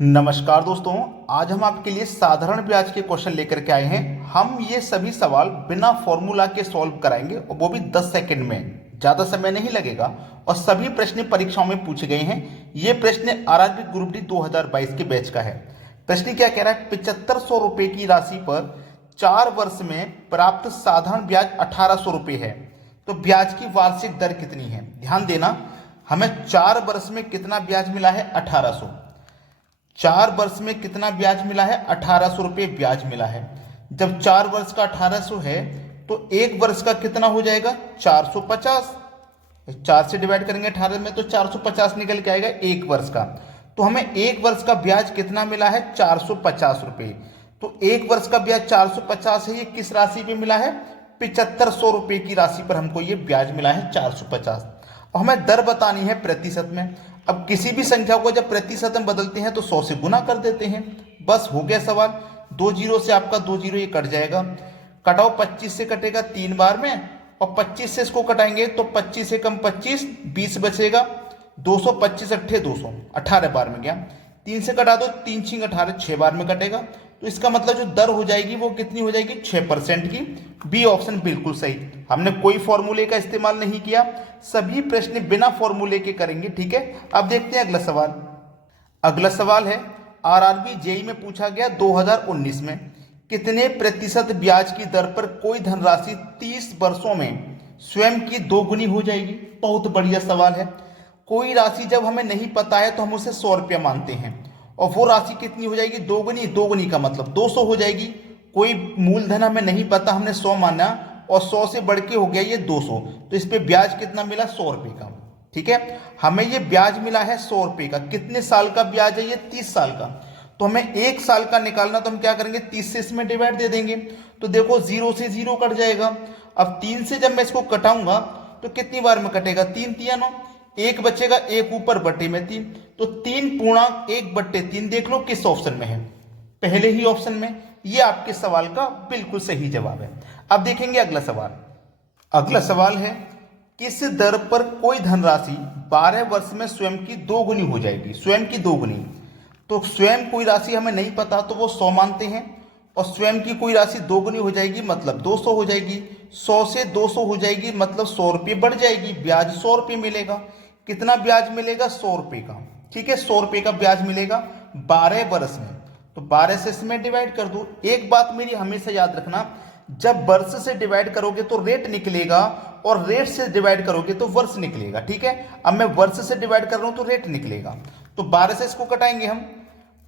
नमस्कार दोस्तों, आज हम आपके लिए साधारण ब्याज के क्वेश्चन लेकर के आए हैं। हम ये सभी सवाल बिना फॉर्मूला के सॉल्व कराएंगे और वो भी 10 सेकंड में, ज़्यादा समय नहीं लगेगा। और सभी प्रश्न परीक्षाओं में पूछे गए हैं। ये प्रश्न आरआरबी ग्रुप डी 2022 के बैच का है। प्रश्न क्या कह रहा है? 7500 रुपये की राशि पर 4 वर्ष में प्राप्त साधारण ब्याज 1800 रुपये है, तो ब्याज की वार्षिक दर कितनी है? ध्यान देना, हमें 4 वर्ष में कितना ब्याज मिला है? 1800। 4 वर्ष में कितना ब्याज मिला है? 1800 रुपये ब्याज मिला है। जब 4 वर्ष का 1800 है तो 1 वर्ष का कितना हो जाएगा? 450। 4 से डिवाइड करेंगे 18 में तो 450 निकल के आएगा 1 वर्ष का। तो हमें 1 वर्ष का ब्याज कितना मिला है? 450 रुपये। तो 1 वर्ष का ब्याज 450 है। ये किस राशि पे मिला है? 7500 रुपये की राशि पर हमको ये ब्याज मिला है 450। और हमें दर बतानी है प्रतिशत में। अब किसी भी संख्या को जब प्रतिशत में बदलते हैं तो 100 से गुना कर देते हैं, बस हो गया सवाल। 2 जीरो से आपका 2 जीरो ये कट जाएगा। कटाओ 25 से कटेगा 3 बार में, और 25 से इसको कटाएंगे तो 25 से कम 25, 20 बचेगा। 225 अट्ठे 200, 18 बार में गया। 3 से कटा दो, 3 छिंग 18, 6 बार में कटेगा। तो इसका मतलब जो दर हो जाएगी वो कितनी हो जाएगी? 6% की। बी ऑप्शन बिल्कुल सही। हमने कोई फॉर्मूले का इस्तेमाल नहीं किया, सभी प्रश्न बिना फॉर्मूले के करेंगे। ठीक है, अब देखते हैं अगला सवाल। अगला सवाल है आरआरबी जेई में पूछा गया 2019 में कितने प्रतिशत ब्याज की दर पर कोई धनराशि 30 वर्षों में स्वयं की दोगुनी हो जाएगी? बहुत बढ़िया सवाल है। कोई राशि जब हमें नहीं पता है तो हम उसे 100 रुपया मानते हैं, और वो राशि कितनी हो जाएगी? दोगुनी। दोगुनी का मतलब 200 हो जाएगी। कोई मूलधन हमें नहीं पता, हमने 100 माना और 100 से बढ़ के हो गया ये 200, तो इस पे ब्याज कितना मिला? 100 रुपये का। ठीक है, हमें ये ब्याज मिला है 100 रुपये का। कितने साल का ब्याज है ये? 30 साल का। तो हमें 1 साल का निकालना, तो हम क्या करेंगे? 30 से इसमें डिवाइड दे देंगे। तो देखो 0 से 0 कट जाएगा। अब 3 से जब मैं इसको कटाऊंगा तो कितनी बार में कटेगा? 3 तिया 9, 1 बचेगा, 1 ऊपर बटे में 3, तो 3 पूर्णांक 1/3 देख लो किस ऑप्शन में है? पहले ही ऑप्शन में। ये आपके सवाल का बिल्कुल सही जवाब है। अब देखेंगे अगला सवाल। अगला सवाल है किस दर पर कोई धनराशि 12 वर्ष में स्वयं की दोगुनी हो जाएगी? स्वयं की दोगुनी, तो स्वयं कोई राशि हमें नहीं पता तो वो 100 मानते हैं, और स्वयं की कोई राशि दोगुनी हो जाएगी मतलब 200 हो जाएगी। 100 से 200 हो जाएगी मतलब 100 रुपये बढ़ जाएगी, ब्याज 100 रुपये मिलेगा। कितना ब्याज मिलेगा? 100 रुपये का। ठीक है, 100 रुपये का ब्याज मिलेगा 12 वर्ष में। तो 12 से इसमें डिवाइड कर दो। एक बात मेरी हमेशा याद रखना, जब वर्ष से डिवाइड करोगे तो रेट निकलेगा, और रेट से डिवाइड करोगे तो वर्ष निकलेगा। ठीक है, अब मैं वर्ष से डिवाइड कर रहा हूं तो रेट निकलेगा। तो 12 से इसको कटाएंगे हम,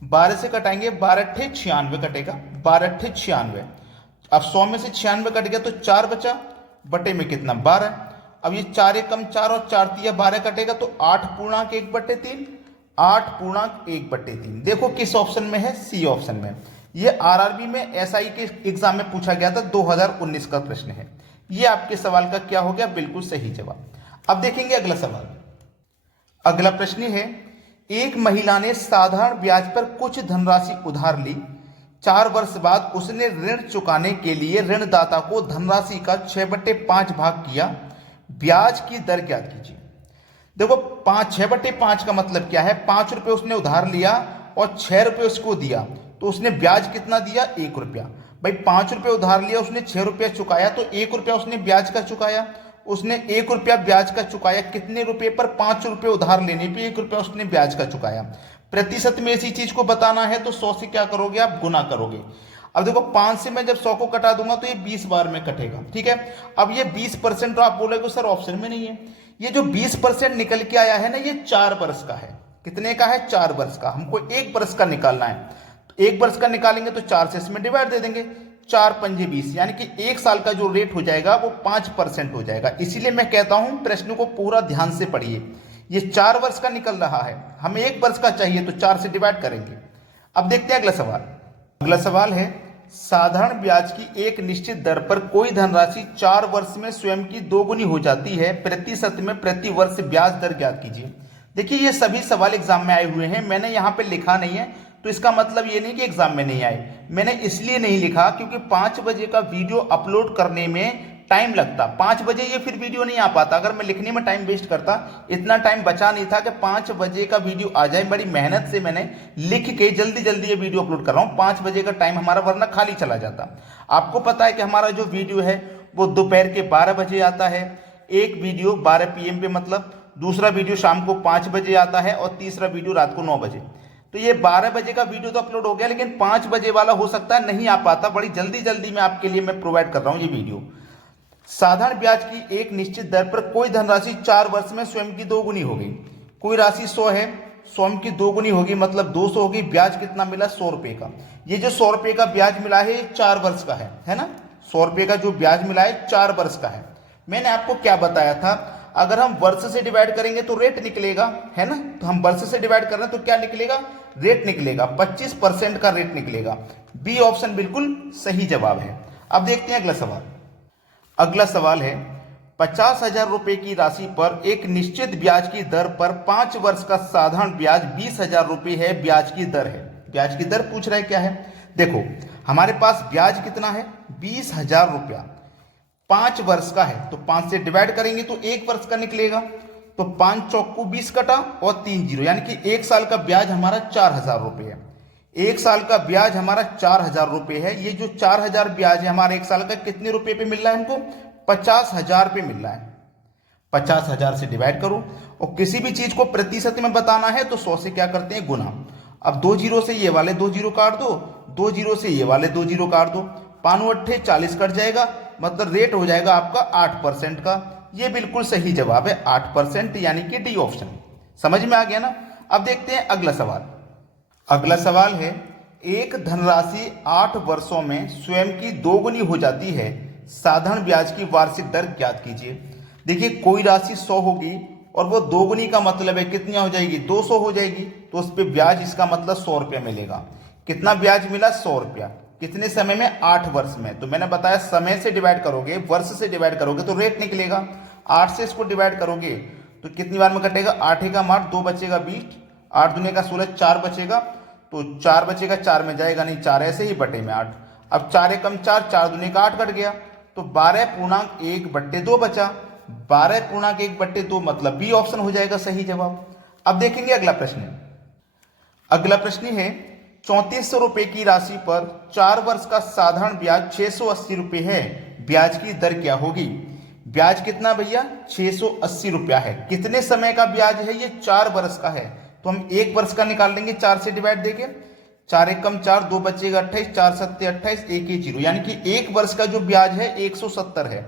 12 से कटाएंगे, 12 अट्ठे 96 कटेगा, 12 अट्ठे 96। अब 100 में से 96 कट गया तो 4 बचा, बटे में कितना? 12। अब ये 4 एक कम 4 और 4 तिया 12 कटेगा तो 8 पूर्णांक 1/3, 8 पूर्णांक 1/3। देखो किस ऑप्शन में है? सी ऑप्शन में। ये आरआरबी में एसआई के एग्जाम में पूछा गया था, 2019 का प्रश्न है। ये आपके सवाल का क्या हो गया? बिल्कुल सही जवाब। अब देखेंगे अगला सवाल। अगला प्रश्न है एक महिला ने साधारण ब्याज पर कुछ धनराशि उधार ली। 4 वर्ष बाद उसने ऋण चुकाने के लिए ऋणदाता को धनराशि का 6/5 भाग किया। ब्याज की दर ज्ञात कीजिए। देखो 6/5 का मतलब क्या है? 5 रुपये उसने उधार लिया और 6 रुपये उसको दिया, तो उसने ब्याज कितना दिया? 1 रुपया। भाई 5 रुपये उधार लिया, उसने 6 रुपया चुकाया, तो 1 रुपया उसने ब्याज का चुकाया। उसने 1 रुपया ब्याज का चुकाया कितने रुपये पर? 5 रुपये उधार लेने पे 1 रुपया उसने ब्याज का चुकाया। प्रतिशत में इसी चीज को बताना है तो 100 से क्या करोगे आप? गुना करोगे। अब देखो 5 से मैं जब 100 को कटा दूंगा तो ये 20 बार में कटेगा। ठीक है, अब ये 20%, तो आप बोलोगे सर ऑप्शन में नहीं है। ये जो 20% निकल के आया है ना, ये 4 वर्ष का है। कितने का है? 4 वर्ष का। हमको 1 वर्ष का निकालना है, तो 1 वर्ष का निकालेंगे तो 4 से इसमें डिवाइड दे देंगे। 4 पंजे 20, यानी कि 1 साल का जो रेट हो जाएगा वो 5% हो जाएगा। इसीलिए मैं कहता हूं प्रश्न को पूरा ध्यान से पढ़िए। ये 4 वर्ष का निकल रहा है, हमें 1 वर्ष का चाहिए तो 4 से डिवाइड करेंगे। अब देखते हैं अगला सवाल। अगला सवाल है साधारण ब्याज की एक निश्चित दर पर कोई धनराशि 4 वर्ष में स्वयं की दोगुनी हो जाती है। प्रतिशत में प्रति वर्ष ब्याज दर ज्ञात कीजिए। देखिए ये सभी सवाल एग्जाम में आए हुए हैं, मैंने यहाँ पे लिखा नहीं है, तो इसका मतलब ये नहीं कि एग्जाम में नहीं आए। मैंने इसलिए नहीं लिखा क्योंकि 5 बजे का वीडियो अपलोड करने में टाइम लगता, 5 बजे ये फिर वीडियो नहीं आ पाता। अगर मैं लिखने में टाइम वेस्ट करता, इतना टाइम बचा नहीं था कि 5 बजे का वीडियो आ जाए। बड़ी मेहनत से मैंने लिख के जल्दी जल्दी ये वीडियो अपलोड कर रहा हूँ। 5 बजे का टाइम हमारा वरना खाली चला जाता। आपको पता है कि हमारा जो वीडियो है वो दोपहर के 12 बजे आता है। एक वीडियो 12 PM पे, मतलब दूसरा वीडियो शाम को 5 बजे आता है और तीसरा वीडियो रात को 9 बजे। तो ये 12 बजे का वीडियो तो अपलोड हो गया, लेकिन 5 बजे वाला हो सकता है नहीं आ पाता। बड़ी जल्दी जल्दी में आपके लिए मैं प्रोवाइड कर रहा हूं ये वीडियो। साधारण ब्याज की एक निश्चित दर पर कोई धनराशि 4 वर्ष में स्वयं की दोगुनी हो गई। कोई राशि 100 है, स्वयं की दोगुनी होगी, मतलब 200 होगी। ब्याज कितना मिला? 100 रुपए का। ये जो 100 रुपए का ब्याज मिला है 4 वर्ष का है ना। 100 रुपए का जो ब्याज मिला है 4 वर्ष का है। मैंने आपको क्या बताया था, अगर हम वर्ष से डिवाइड करेंगे तो रेट निकलेगा, है ना। तो हम वर्ष से डिवाइड कर रहे हैं तो क्या निकलेगा? रेट निकलेगा, 25% का रेट निकलेगा। बी ऑप्शन बिल्कुल सही जवाब है। अब देखते हैं अगला सवाल। अगला सवाल है, 50,000 रुपए की राशि पर एक निश्चित ब्याज की दर पर 5 वर्ष का साधारण ब्याज 20,000 रुपए है। ब्याज की दर है, ब्याज की दर पूछ रहा है क्या है। देखो हमारे पास ब्याज कितना है? 20,000 रुपया। 5 वर्ष का है तो 5 से डिवाइड करेंगे तो 1 वर्ष का निकलेगा। तो 5 चौको 20 कटा और 3 जीरो, यानी कि 1 साल का ब्याज हमारा 4,000 रुपये है। 1 साल का ब्याज हमारा 4,000 रुपये है। ये जो 4,000 ब्याज है हमारा 1 साल का, कितने रुपए पे मिल रहा है हमको? 50,000 पे मिल रहा है। 50,000 से डिवाइड करो, और किसी भी चीज को प्रतिशत में बताना है तो 100 से क्या करते हैं? गुना। अब 2 जीरो से ये वाले 2 जीरो काट दो, 2 जीरो से ये वाले 2 जीरो काट दो, 5 अट्ठे 40 कट जाएगा, मतलब रेट हो जाएगा आपका 8% का। ये बिल्कुल सही जवाब है, 8%, यानी कि डी ऑप्शन। समझ में आ गया ना। अब देखते हैं अगला सवाल। अगला सवाल है, एक धनराशि 8 वर्षों में स्वयं की दोगुनी हो जाती है, साधारण ब्याज की वार्षिक दर ज्ञात कीजिए। देखिए कोई राशि 100 होगी और वो दोगुनी का मतलब है कितनी हो जाएगी? 200 हो जाएगी। तो उस पर ब्याज, इसका मतलब 100 रुपया मिलेगा। कितना ब्याज मिला? 100 रुपया। कितने समय में? 8 वर्ष में। तो मैंने बताया समय से डिवाइड करोगे, वर्ष से डिवाइड करोगे तो रेट निकलेगा। 8 से इसको डिवाइड करोगे तो कितनी बार में कटेगा? 8 का 8, 2 बचेगा 20, 8 दूने का 16, 4 बचेगा। तो 4 बचेगा, 4 में जाएगा नहीं, 4 ऐसे ही बटे में 8। अब 4 एकम 4, 4 दूने का 8 कट गया, तो 12.1/2 बचा। 12.1/2 मतलब बी ऑप्शन हो जाएगा सही जवाब। अब देखेंगे अगला प्रश्न। अगला प्रश्न है, 3400 रुपए की राशि पर 4 वर्ष का साधारण ब्याज 680 रुपए है। ब्याज की दर क्या होगी? ब्याज कितना भैया? 680 रुपया है। कितने समय का ब्याज है? ये 4 वर्ष का है। तो हम 1 वर्ष का निकाल लेंगे 4 से डिवाइड देके। 4 एकम 4, 2 बचेगा 28, 4 सत्ते 28, 1 ही जीरो, यानी कि 1 वर्ष का जो ब्याज है 170 है।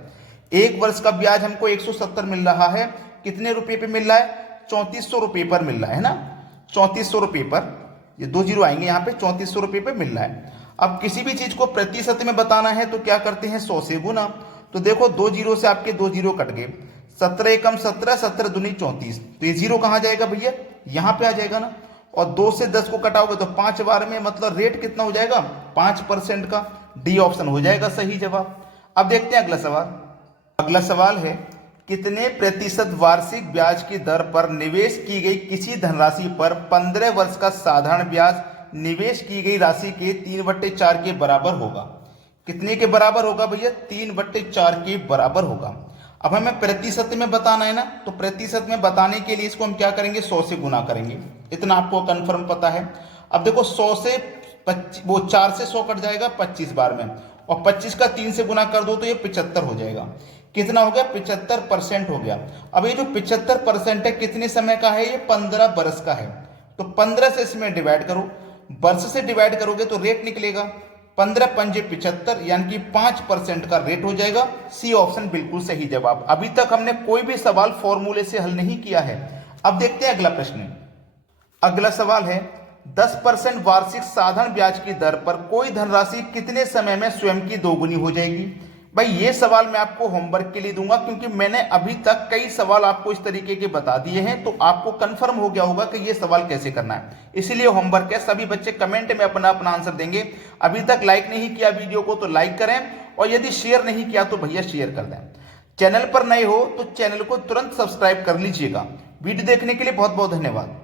1 वर्ष का ब्याज हमको 170 मिल रहा है। कितने रुपए पे मिल रहा है? 3400 रुपए पर मिल रहा है ना। 3400 रुपए पर, ये 2 जीरो आएंगे यहाँ पे, 3400 रुपए पे मिल रहा है। अब किसी भी चीज को प्रतिशत में बताना है तो क्या करते हैं? 100 से गुना। तो देखो 2 जीरो से आपके 2 जीरो कट गए, 17 एकम 17, 17 दूनी 34। तो ये जीरो कहाँ जाएगा भैया? यहाँ पे आ जाएगा ना। और 2 से 10 को कटाओगे तो 5 बार में, मतलब रेट कितना हो जाएगा? 5% का। डी ऑप्शन हो जाएगा सही जवाब। अब देखते हैं अगला सवाल। अगला सवाल है, कितने प्रतिशत वार्षिक ब्याज की दर पर निवेश की गई किसी धनराशि पर 15 वर्ष का साधारण ब्याज निवेश की गई राशि के 3/4 के बराबर होगा? कितने के बराबर होगा भैया? 3/4 के बराबर होगा। अब हमें प्रतिशत में बताना है ना, तो प्रतिशत में बताने के लिए इसको हम क्या करेंगे? 100 से गुना करेंगे। इतना आपको कंफर्म पता है। अब देखो 100 से 4 से 100 कट जाएगा 25 बार में, और 25 का 3 से गुना कर दो तो ये 75 हो जाएगा। कितना हो गया? 75% हो गया। अब ये जो 75% है कितने समय का है? ये 15 वर्ष का है। तो 15 से इसमें डिवाइड करो, वर्ष से डिवाइड करोगे तो रेट निकलेगा 15 पंजे 75, यानी कि 5% का रेट हो जाएगा। सी ऑप्शन बिल्कुल सही जवाब। अभी तक हमने कोई भी सवाल फॉर्मूले से हल नहीं किया है। अब देखते हैं अगला प्रश्न। अगला सवाल है, 10% वार्षिक साधारण ब्याज की दर पर कोई धनराशि कितने समय में स्वयं की दोगुनी हो जाएगी? भाई ये सवाल मैं आपको होमवर्क के लिए दूंगा, क्योंकि मैंने अभी तक कई सवाल आपको इस तरीके के बता दिए हैं, तो आपको कंफर्म हो गया होगा कि ये सवाल कैसे करना है। इसीलिए होमवर्क है, सभी बच्चे कमेंट में अपना अपना आंसर देंगे। अभी तक लाइक नहीं किया वीडियो को तो लाइक करें, और यदि शेयर नहीं किया तो भैया शेयर कर दें। चैनल पर नए हो तो चैनल को तुरंत सब्सक्राइब कर लीजिएगा। वीडियो देखने के लिए बहुत बहुत धन्यवाद।